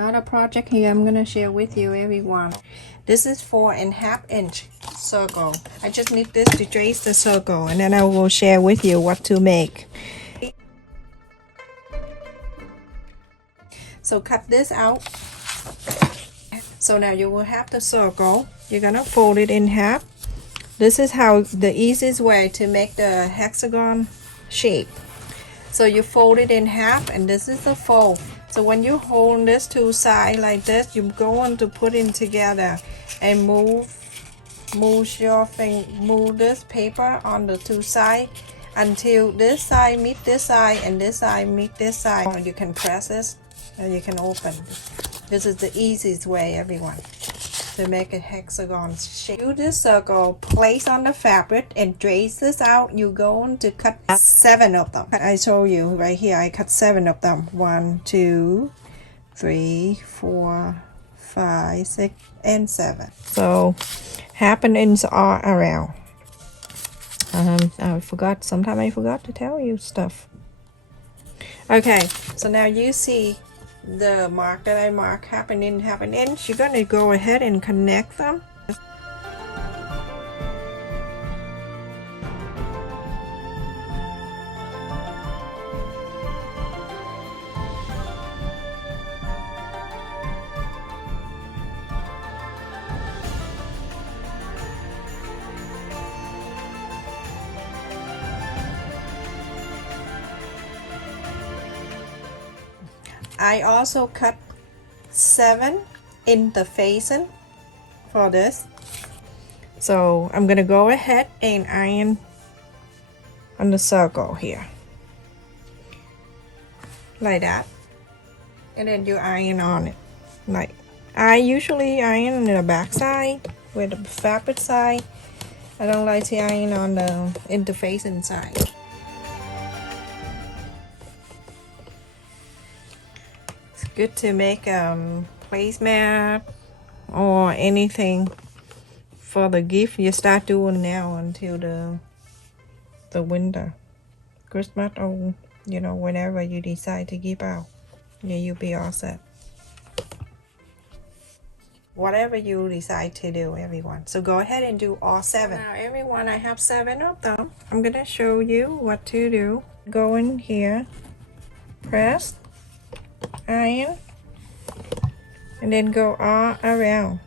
Another project here I'm gonna share with you, everyone. This is 4.5 inch circle. I just need this to trace the circle, and then I will share with you what to make. So cut this out. So now you will have the circle. You're gonna fold it in half. This is how the easiest way to make the hexagon shape. So you fold it in half, and this is the fold. So when you hold this two sides like this, you're going to put it together and move this paper on the two sides until this side meet this side and this side meet this side. You can press this and you can open. This is the easiest way, everyone, to make a hexagon shape. Do this circle, place on the fabric and trace this out. You're going to cut 7 of them. I show you right here, I cut 7 of them. 1, 2, 3, 4, 5, 6, and 7. So half an inch all around. I forgot, sometimes I forgot to tell you stuff. Okay, so now you see the mark that I mark half an inch. You're going to go ahead and connect them. I also cut 7 in the facing for this. So I'm gonna go ahead and iron on the circle here, like that, and then you iron on it. Like I usually iron on the back side with the fabric side. I don't like to iron on the interfacing side. Good to make placemat or anything for the gift you start doing now until the winter, Christmas, or whenever you decide to give out. Yeah, you'll be all set. Whatever you decide to do, everyone. So go ahead and do all 7. Now everyone, I have 7 of them. I'm gonna show you what to do. Go in here, press, iron, and then go all around,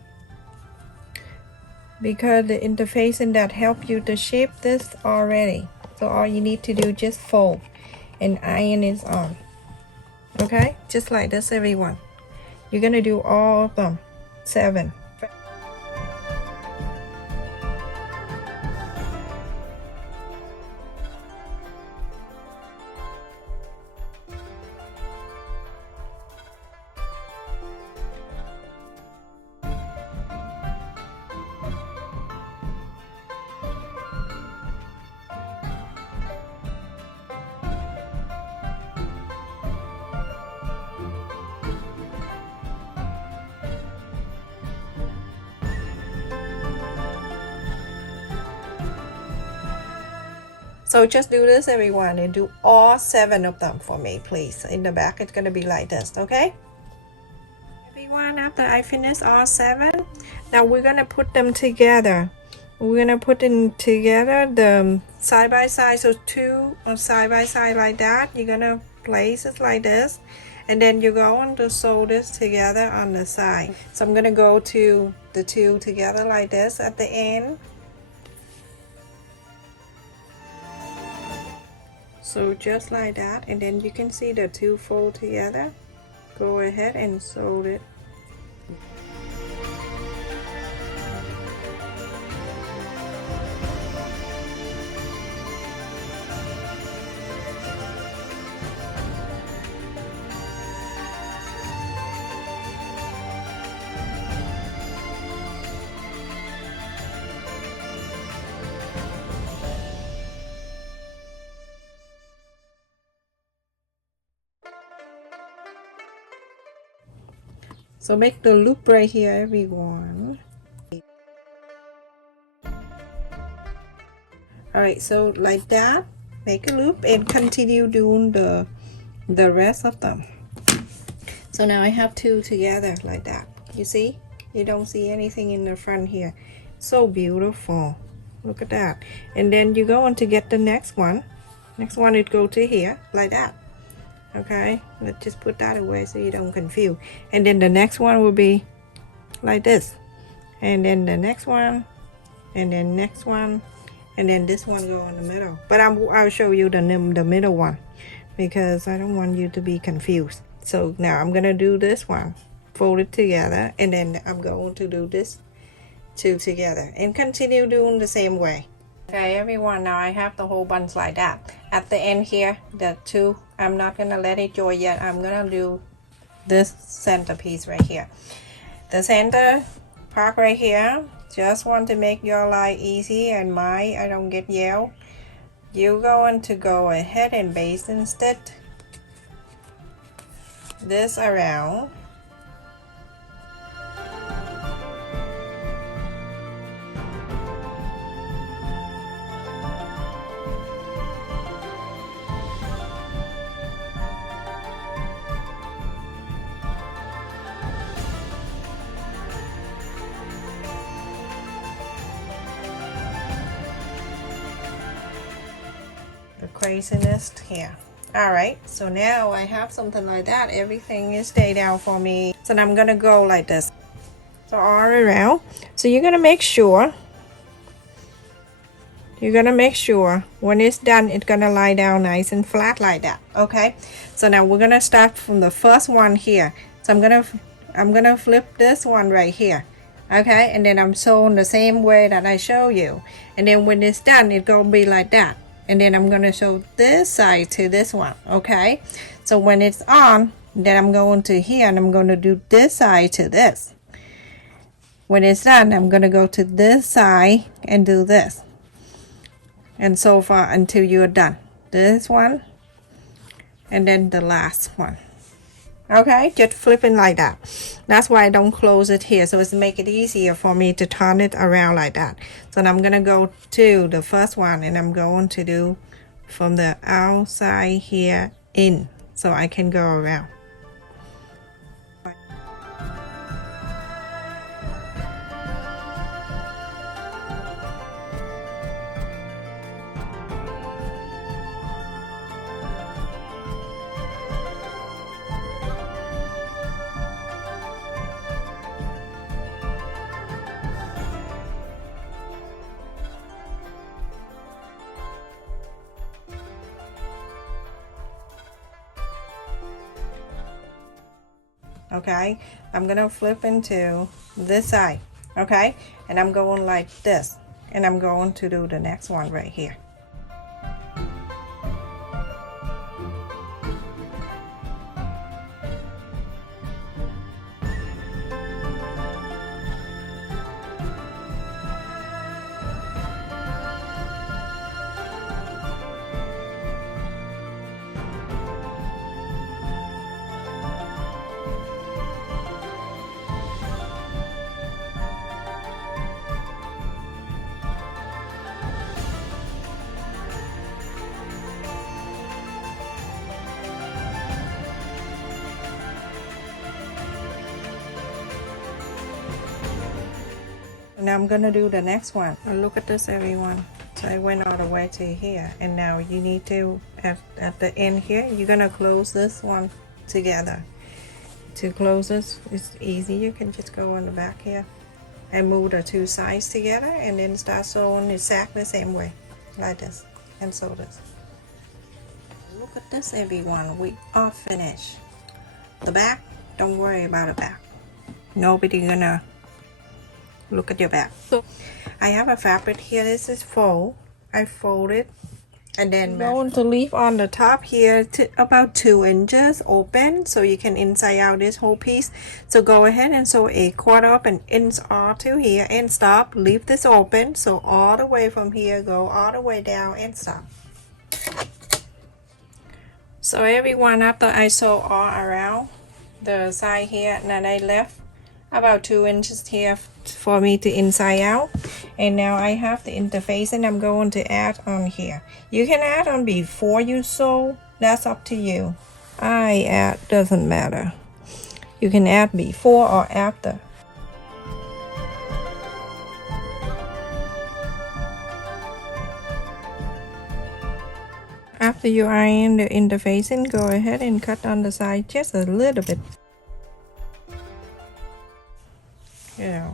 because the interfacing that help you to shape this already. So all you need to do, just fold and iron is on. Okay, just like this, everyone. You're gonna do all of them, 7. So just do this, everyone, and do all 7 of them for me, please. In the back, it's gonna be like this, okay? Everyone, after I finish all 7, now we're gonna put them together. We're gonna put them together, the side by side, so 2 on side by side like that. You're gonna place it like this, and then you're going to sew this together on the side. So I'm gonna go to the 2 together like this at the end. So just like that, and then you can see the 2 fold together. Go ahead and sew it. So make the loop right here, everyone. Alright, so like that, make a loop and continue doing the rest of them. So now I have two together like that. You see? You don't see anything in the front here. So beautiful. Look at that. And then you go on to get the next one. Next one, it go to here like that. Okay, let's just put that away so you don't confuse. And then the next one will be like this. And then the next one, and then next one, and then this one go in the middle. But I'll show you the middle one because I don't want you to be confused. So now I'm gonna do this one, fold it together, and then I'm going to do this two together and continue doing the same way. Okay everyone, now I have the whole bunch like that. At the end here, the two, I'm not gonna let it join yet. I'm gonna do this centerpiece right here. The center part right here, just want to make your life easy and I don't get yelled. You're going to go ahead and base and stitch this around. Craziness here. All right, so now I have something like that. Everything is stay down for me. So I'm gonna go like this, so all around. So you're gonna make sure when it's done, it's gonna lie down nice and flat like that. Okay, so now we're gonna start from the first one here. So I'm gonna flip this one right here. Okay, and then I'm sewing the same way that I show you, and then when it's done, it's gonna be like that. And then I'm going to show this side to this one. Okay, so when it's on, then I'm going to here and I'm going to do this side to this. When it's done, I'm going to go to this side and do this, and so far until you're done. This one and then the last one. Okay, just flipping like that. That's why I don't close it here, so it's make it easier for me to turn it around like that. So I'm gonna go to the first one and I'm going to do from the outside here in, so I can go around. Okay, I'm gonna flip into this side. Okay, and I'm going like this, and I'm going to do the next one right here. Now I'm gonna do the next one. And look at this everyone. So I went all the way to here, and now you need to at the end here, you're gonna close this one together. To close this, it's easy. You can just go on the back here and move the two sides together and then start sewing exactly the same way, like this, and sew this. Look at this everyone, we are finished. The back, don't worry about the back. Nobody gonna look at your back. So I have a fabric here. This is fold. I fold it and then I'm going to leave on the top here to about 2 inches open, so you can inside out this whole piece. So go ahead and sew a 1/4 of an inch or two here and stop. Leave this open, so all the way from here, go all the way down and stop. So everyone, after I sew all around the side here, and then I left about 2 inches here for me to inside out, and now I have the interface and I'm going to add on here. You can add on before you sew, that's up to you. I add, doesn't matter. You can add before or after. After you iron the interfacing, go ahead and cut on the side just a little bit. Yeah.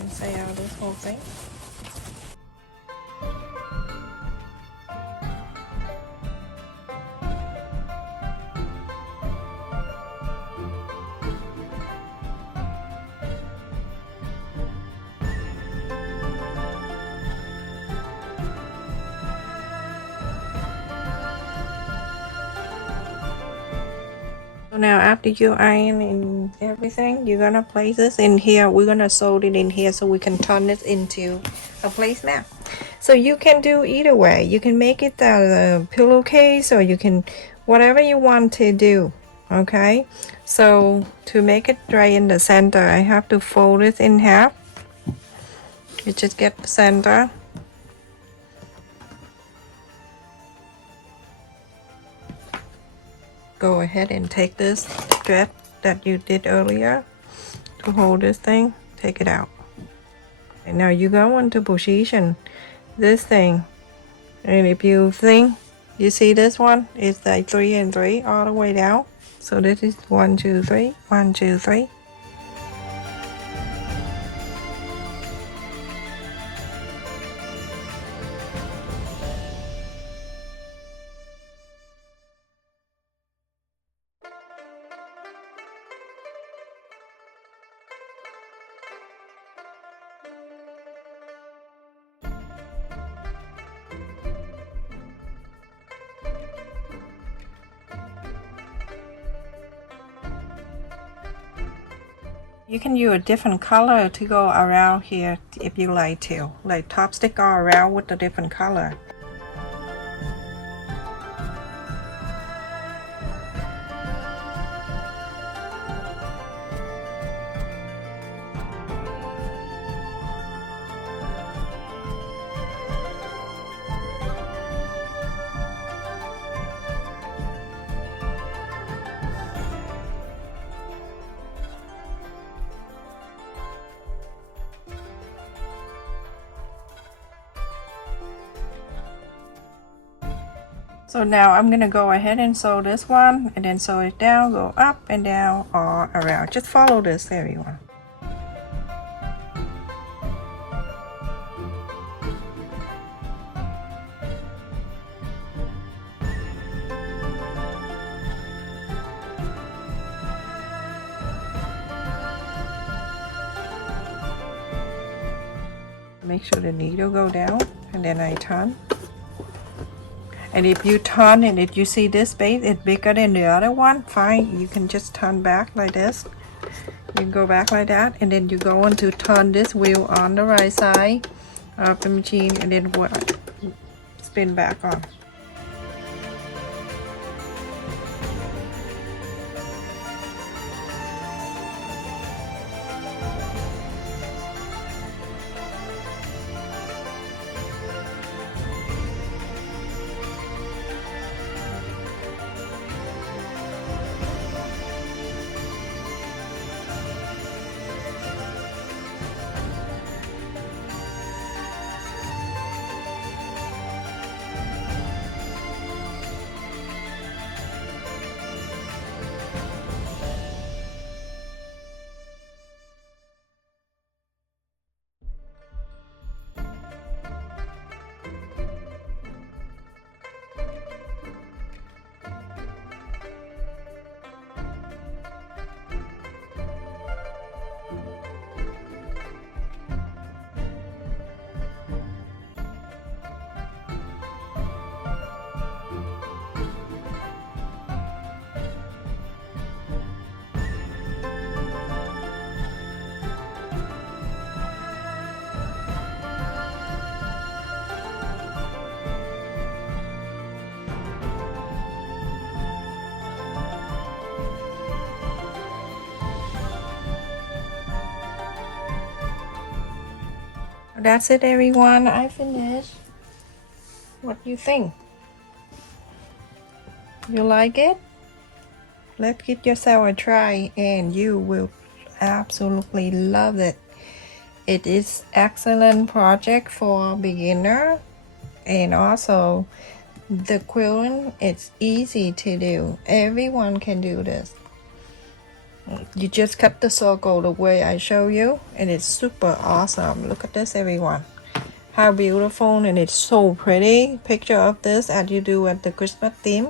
And say out this whole thing. So now after you iron and everything, you're gonna place this in here. We're gonna sew it in here so we can turn it into a placemat. So you can do either way. You can make it a pillowcase, or you can whatever you want to do. Okay, so to make it dry in the center, I have to fold it in half. You just get the center. Go ahead and take this thread that you did earlier to hold this thing, take it out. And now you go into position this thing, and if you think you see this one, it's like 3 and 3 all the way down. So this is 1 2 3 1 2 3. You can use a different color to go around here if you like to, like top stick all around with a different color. So now I'm gonna go ahead and sew this one, and then sew it down, go up and down all around. Just follow this, everyone. Make sure the needle go down, and then I turn. And if you turn and if you see this space is bigger than the other one, fine, you can just turn back like this. You can go back like that, and then you go on to turn this wheel on the right side of the machine, and then spin back on. That's it, everyone. I finished. What do you think? You like it? Let's give yourself a try and you will absolutely love it. It is excellent project for beginner, and also the quilting it's easy to do. Everyone can do this. You just cut the circle the way I show you and it's super awesome. Look at this, everyone. How beautiful, and it's so pretty. Picture of this as you do at the Christmas theme.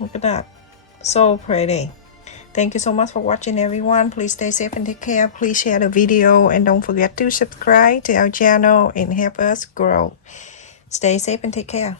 Look at that. So pretty. Thank you so much for watching, everyone. Please stay safe and take care. Please share the video and don't forget to subscribe to our channel and help us grow. Stay safe and take care.